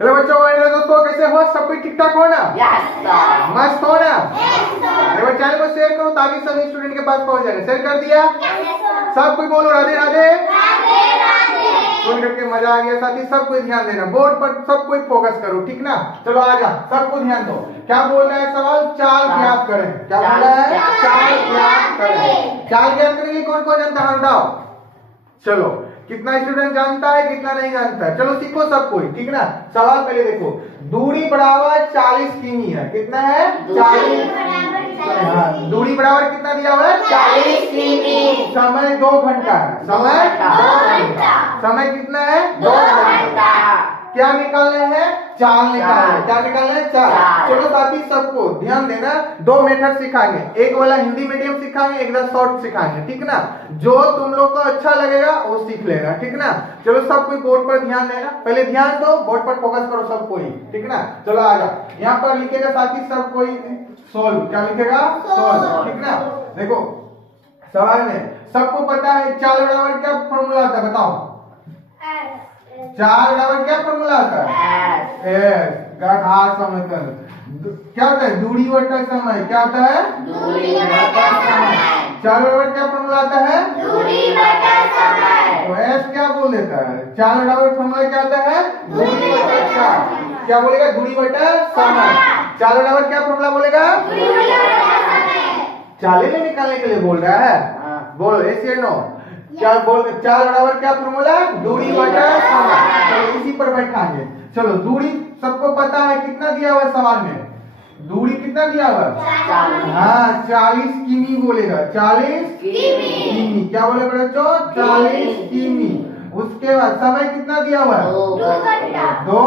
Hello बच्चों, दोस्तों कैसे हो? सब कुछ ठीक ठाक हो ना? मस्त हो ना? अरे चैनल को शेयर करो ताकि सभी स्टूडेंट के पास पहुंच जाए। शेयर कर दिया? सब कोई बोलो राधे राधे। सुन करके मजा आ गया साथी। सब कोई ध्यान देना, बोर्ड पर सब कोई फोकस करो, ठीक ना? चलो आ जा, सबको ध्यान दो। क्या बोल रहा है सवाल? चाल ज्ञात करें। क्या बोल रहा है? चाल ज्ञात करें। चाल ज्ञात करने के लिए कौन कौन जानता है बताओ? चलो, कितना स्टूडेंट जानता है, कितना नहीं जानता है? चलो सीखो सब कोई, ठीक ना? सवाल पहले देखो। दूरी बराबर 40 किमी है। कितना है? 40। दूरी बराबर कितना दिया हुआ है? 40 किमी। समय 2 घंटा है। समय 2 घंटा। समय कितना है? 2 घंटा। क्या निकालने हैं? चाल निकालने। क्या निकालने हैं? चाल। चलो साथी सबको ध्यान देना, 2 मेथड सिखाएंगे। एक वाला हिंदी मीडियम सिखाएंगे, एक शॉर्ट सिखाएंगे, ठीक ना? जो तुम लोग को अच्छा लगेगा वो सीख लेना, ठीक ना? चलो सब कोई बोर्ड पर ध्यान देना, पहले ध्यान दो, बोर्ड पर फोकस करो सब कोई, ठीक ना? चलो आ जाओ, यहाँ पर लिखेगा साथी सब कोई सोल्व। क्या लिखेगा? सोल्व, ठीक ना? देखो सवाल में सबको पता है चाल बराबर क्या फॉर्मूला आता है बताओ? चाल बराबर क्या फॉर्मूला आता है? एस। क्या होता है? दूरी बटा समय। क्या होता है? दूरी बटा समय। चाल बराबर क्या फॉर्मूला आता है? दूरी बटा समय। तो एस क्या बोल देता है? चाल बराबर फॉर्मूला क्या आता है? दूरी बटा समय। क्या बोलेगा? दूरी बटा समय। चाल बराबर क्या फॉर्मूला बोलेगा? दूरी बटा समय। चाले में निकालने के लिए बोल रहा है, बोलो ऐसे नो। क्या बोल? चाल बराबर क्या फॉर्मूला? दूरी बटा समय। चलो इसी पर बैठाएंगे। चलो दूरी सबको पता है, कितना दिया हुआ है सवाल में? दूरी कितना दिया हुआ है? हाँ 40 किमी बोलेगा। 40 किमी। क्या बोलेगा बच्चों? 40 किमी। उसके बाद समय कितना दिया हुआ है? 2 घंटा। 2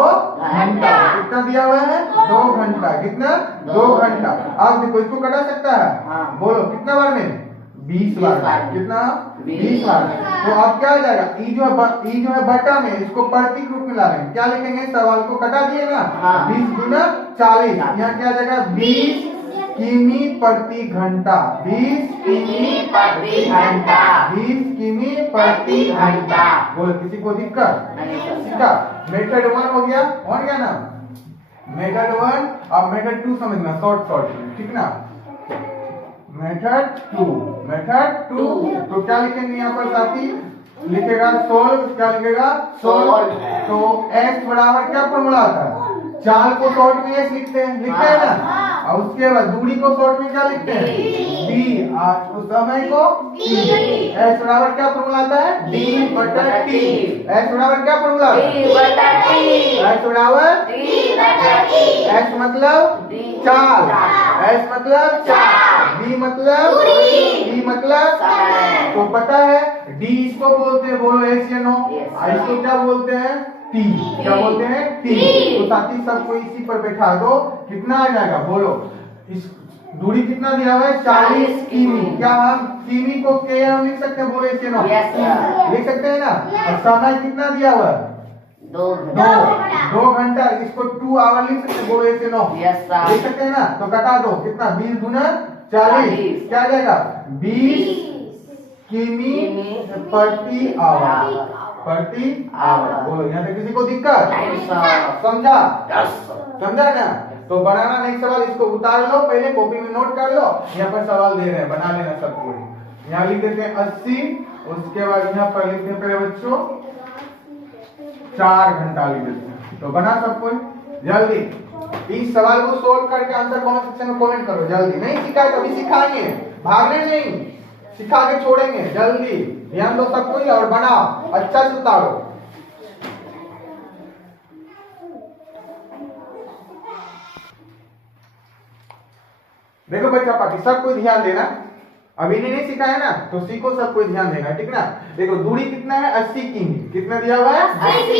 घंटा। कितना दिया हुआ है? 2 घंटा। कितना? 2 घंटा। अब देखो इसको कटा सकता है? बोलो कितना बार में? 20 बार। कितना? 20 बार। तो अब क्या हो जाएगा? ई जो है बटा में, इसको प्रतीक रूप में ला रहे हैं। क्या लिखेंगे? सवाल को कटा दिए ना, 20 गुना 40। यहाँ क्या आ जाएगा? 20 किमी प्रति घंटा। 20 किमी प्रति घंटा। 20 किमी प्रति घंटा। बोलो किसी को दिक्कत? ठीक है। मेथड 1 हो गया, और क्या ना? मेथड 1। अब मेथड 2 समझना शॉर्ट, ठीक ना? मेथड 2। तो क्या लिखेंगे यहाँ पर साथी? लिखेगा सोल्व। क्या लिखेगा? सोल्व। तो x बराबर क्या फॉर्मूला आता है? चाल को शॉर्ट में s लिखते हैं ना? और उसके बाद दूरी को शॉर्ट में क्या लिखते हैं? d। और समय को t। s बराबर क्या फॉर्मूला आता है? d बटा t। s बराबर क्या फॉर्मूला? d बटा t। s बराबर d बटा t। s मतलब चाल, s मतलब चाल, d मतलब दूरी, d मतलब समय। तो पता है d इसको बोलते हैं, बोलो एस या नो? इसको क्या बोलते हैं? टी। क्या बोलते हैं? टी। तो साथी सबको इसी पर बैठा दो। कितना आ जाएगा? बोलो इस दूरी कितना दिया हुआ है? 40 किमी। क्या हम किमी को के हम लिख सकते हैं? बोलो एस या नो? लिख सकते हैं ना? और समय कितना दिया हुआ है? 2 घंटा। इसको 2 आवर लिख सकते हैं? बोलो ऐसे नो? लिख सकते हैं ना? तो कटा दो। कितना? 20 गुना 40। क्या आ जाएगा? 20 किमी प्रति आवर। बोलो यहाँ पे किसी को दिक्कत? समझा ना? तो बनाना नेक्स्ट सवाल, इसको उतार लो, पहले कॉपी में नोट कर लो। यहाँ पर सवाल दे रहे हैं, बना लेना सब कोई। यहाँ लिख देते हैं 80। उसके बाद यहाँ पर लिखते हैं पहले बच्चों 4 घंटा लिख देते हैं। तो बना सब कोई जल्दी। इस सवाल को सोल्व करके आंसर कमेंट सेक्शन में कमेंट करो जल्दी। नहीं सिखाए तो अभी सिखाएंगे, भागने नहीं, सिखा के छोड़ेंगे। जल्दी ध्यान दो सब कोई और बनाओ, अच्छा से उतारो। देखो बच्चा पार्टी सब कोई ध्यान देना। अभी नहीं सिखाया ना, तो सीखो सब कोई ध्यान देना, ठीक ना? देखो दूरी कितना है? 80 किमी। कितना दिया हुआ है? 80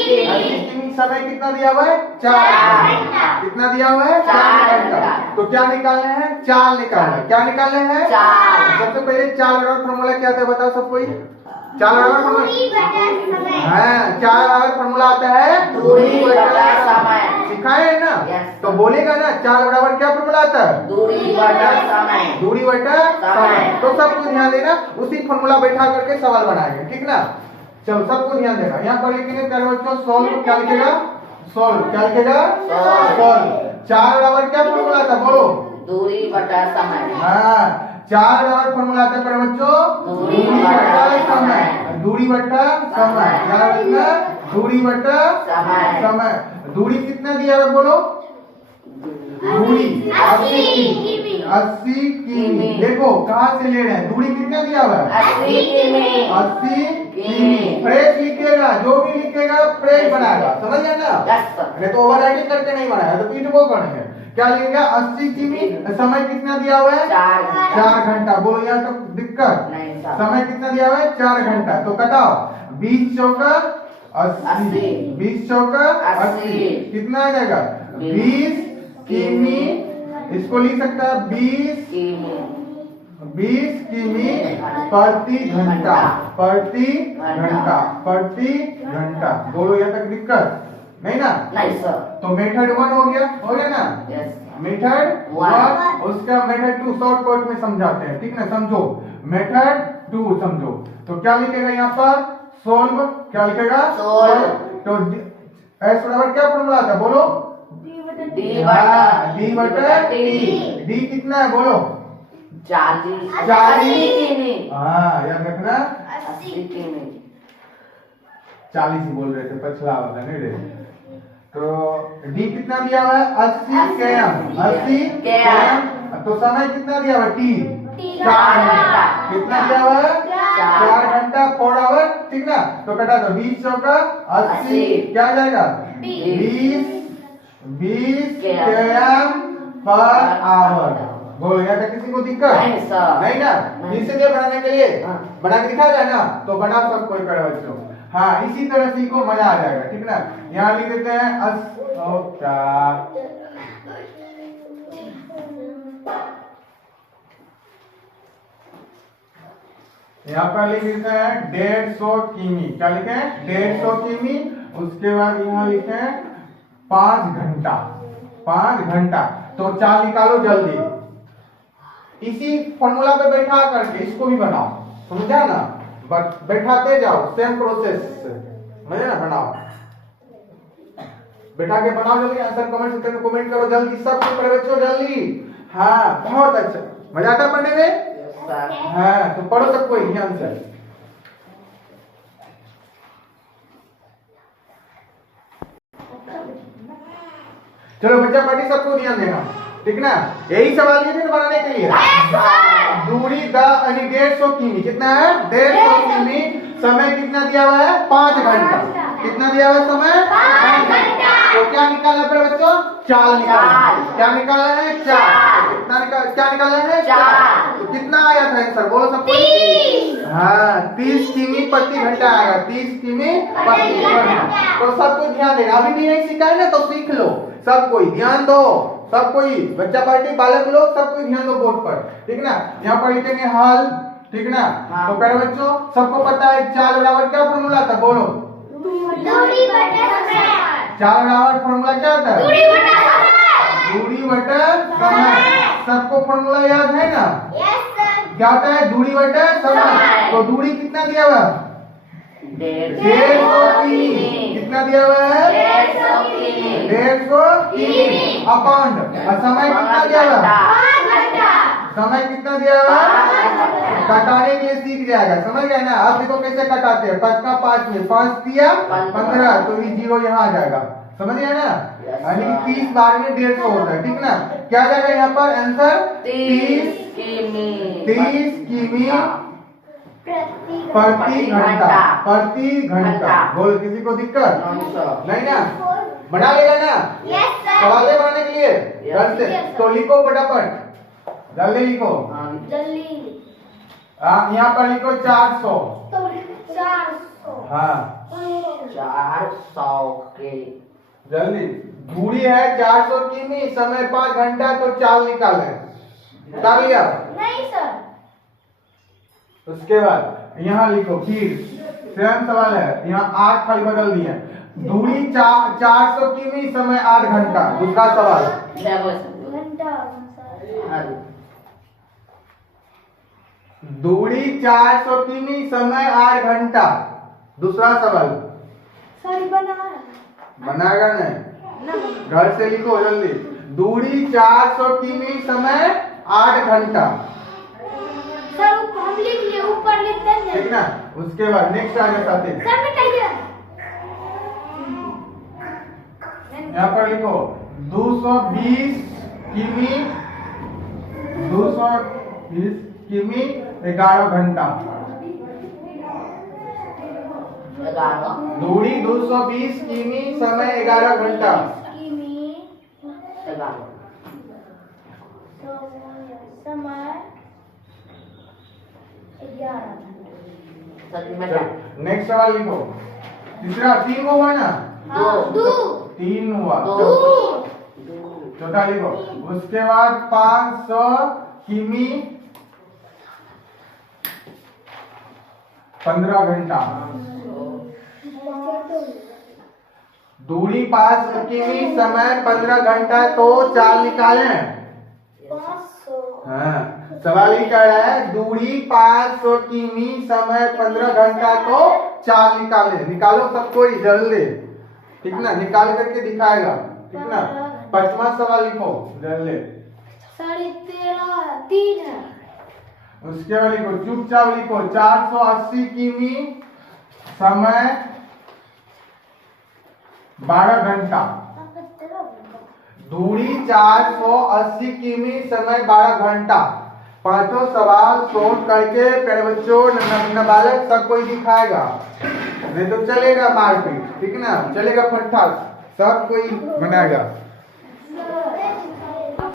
किमी। समय कितना दिया हुआ है? 4 घंटा। कितना दिया हुआ है? 4 घंटा। तो क्या निकालना है? चाल निकालना है। क्या निकालना है? चाल। सबसे पहले चाल बराबर फॉर्मूला क्या था बताओ सब कोई? चाल बराबर फॉर्मूला, हाँ चाल बराबर फॉर्मूला आता है दूरी बटा समय। सिखाए है ना? तो बोलेगा ना चाल बराबर क्या फॉर्मूला आता है? दूरी बटा समय। दूरी बटा समय। तो सबको ध्यान देना, उसी फॉर्मूला बैठा करके सवाल बनाएंगे, ठीक ना? चलो सबको ध्यान देना। यहाँ पर लिखेंगे प्यारे बच्चों सोल्व। क्या लिखेगा? सोल क्या लिखेगा? सोल। 4 बराबर क्या फॉर्मूला था बोलो? दूरी बटा समय। हाँ 4 बराबर फॉर्मूला आता है पर बच्चों दूरी बटा समय। दूरी बटा समय याद रखना, दूरी बटा समय। दूरी कितना दिया है बोलो? दूरी 80 किमी। देखो कहाँ से ले रहे हैं, दूरी कितना दिया हुआ है? 80 किमी। फ्रेश लिखेगा, जो भी लिखेगा फ्रेश बनाएगा, समझ गए ना? नहीं तो ओवर राइटिंग करके नहीं बनाया तो पीठ वो करेंगे। क्या लिखेगा? 80 किमी। समय कितना दिया हुआ है? 4 घंटा। बोलो यहाँ तक दिक्कत? समय कितना दिया हुआ है? 4 घंटा। तो कटाओ 20 चौका 80, 20 चौका 80 कितना आ जाएगा? 20 किमी। इसको लिख सकता है 20 किमी प्रति घंटा। प्रति घंटा, प्रति घंटा। बोलो यहाँ तक दिक्कत नहीं ना? नहीं सर। तो मेथड 1 हो गया ना? मेथड 1। उसका मेथड 2 शॉर्ट कट में समझाते हैं, ठीक ना? समझो मेथड 2 समझो। तो क्या लिखेगा यहाँ पर? सोल्व। क्या लिखेगा? सोल्व। तो एस बराबर क्या फॉर्मूला था बोलो? डी बटा टी। डी कितना है बोलो? 40। हाँ याद रखना 40 ही बोल रहे थे, पछला वाला नहीं रहे। तो डी कितना दिया हुआ है? 80 km। 80 km। तो समय कितना दिया हुआ है? टी 4 घंटा। कितना दिया हुआ है? 4 घंटा 4 आवर, ठीक ना? तो कटा दो 20 चौका 80 क्या आ जाएगा? 20 km पर आवर। बोलो यहाँ तक किसी को दिक्कत नहीं ना? जिससे क्या बनाने के लिए बना के दिखा जाए ना, तो बना सब कोई करे बच्चों। हाँ इसी तरह सीखो, मजा आ जाएगा, ठीक ना? यहाँ लिख देते हैं 4। यहाँ पर लिख देते हैं 150 किमी। क्या लिखे? 150 किमी। उसके बाद यहाँ लिखे 5 घंटा। 5 घंटा। तो 4 निकालो जल्दी। इसी फॉर्मूला पे बैठा करके इसको भी बनाओ, समझा ना? बैठाते जाओ, सेम प्रोसेस समझे ना? बनाओ, बैठा के बनाओ जल्दी। आंसर कमेंट सेक्शन में कमेंट करो जल्दी, सब कुछ पढ़े बच्चों जल्दी। हाँ बहुत अच्छा, मजा आता पढ़ने में? हाँ तो पढ़ो सब कोई ध्यान से। चलो बच्चा पार्टी सबको ध्यान देना, ठीक ना? यही सवाल ये थे बनाने के लिए। दूरी 150 किमी। कितना है? 150 किमी। समय कितना दिया हुआ है? 5 घंटा। कितना दिया हुआ है समय? 5 घंटा। तो क्या निकालना पड़ेगा बच्चों? 4 निकालना। क्या निकालना है? 4। क्या निकालना है? 4। तो कितना आया था आंसर बोलो सबको? 30। 30 किमी प्रति घंटा आएगा। 30 किमी प्रति घंटा। तो सबको ध्यान देना, अभी भी नहीं सीखा है ना तो सीख लो। सब कोई ध्यान दो, सब कोई बच्चा पार्टी बालक लोग सब कोई ध्यान दो बोर्ड पर, ठीक ना? यहाँ पर लिखेंगे हल, ठीक ना? तो प्यारे बच्चों सबको पता है 4 बराबर क्या फॉर्मूला था बोलो? दूरी बटा समय। 4 बराबर फॉर्मूला क्या था? दूरी बटा समय। सबको फॉर्मूला याद है ना? क्या होता है? दूरी बटा समय। तो दूरी कितना दिया हुआ? 150 किमी। कितना दिया हुआ है? 150 किमी अपॉन समय कितना दिया हुआ? समय कितना दिया हुआ? कटाने के लिए सीख जाएगा, समझ गए ना? अब देखो कैसे कटाते हैं। 5 का 5 में 5 दिया 15, तो ये 0 यहाँ आ जाएगा, समझ गए ना? यानी कि 30 बार में 150 होता है, ठीक ना? क्या जाएगा यहाँ पर आंसर? 30 किमी प्रति घंटा। प्रति घंटा। बोल किसी को दिक्कत नहीं ना? बना लेगा ना? सवाल बनाने के लिए तो लिखो फटाफट, जल्दी लिखो। यहाँ पर लिखो 400। हाँ 400 के जल्दी। दूरी है 400 किमी, समय 5 घंटा, तो 4 निकाले। निकाल लिया? नहीं सर। उसके बाद यहाँ लिखो फिर सेम सवाल है, यहाँ 8 खाली बदल दिए। दूरी 400 किमी, समय 8 घंटा। दूसरा सवाल दूरी 400 किमी, समय 8 घंटा। दूसरा सवाल सर बना बनाएगा नहीं, घर से लिखो जल्दी। दूरी 400 किमी, समय 8 घंटा। सर हम लिख लिए, ऊपर लिखते हैं ठीक ना। उसके बाद नेक्स्ट आगे साथी, सर मिटाइए। यहाँ पर लिखो 220 किमी, 220 किमी 11 घंटा। 11 दूरी 220 किमी, समय 11 घंटा। 11 समय 11 सर में क्या? नेक्स्ट सवाल लिखो। तीसरा 3 हुआ ना, दो 3 हुआ। दो चौथा लिखो। उसके बाद 500 किमी 15 घंटा। दूरी 500 किमी, समय 15 घंटा, तो चाल निकालें। 500 हाँ, सवाल ही कह रहा है दूरी 500 किमी, समय 15 घंटा, तो चाल निकाले। निकालो सब कोई जल्दी, ठीक ना। निकाल करके दिखाएगा, ठीक ना। 5वां सवाल लिखो जल्दी। 13.5 3 है। उसके बाद लिखो, चुपचाप लिखो। 480 किमी, समय 12 घंटा। दूरी 480 किमी, समय 12 घंटा। पांचों सवाल सोच करके प्यारे बच्चों, नन्हा बालक सब कोई दिखाएगा, नहीं तो चलेगा मारपीट, ठीक ना, चलेगा फट्टा, सब कोई बनाएगा।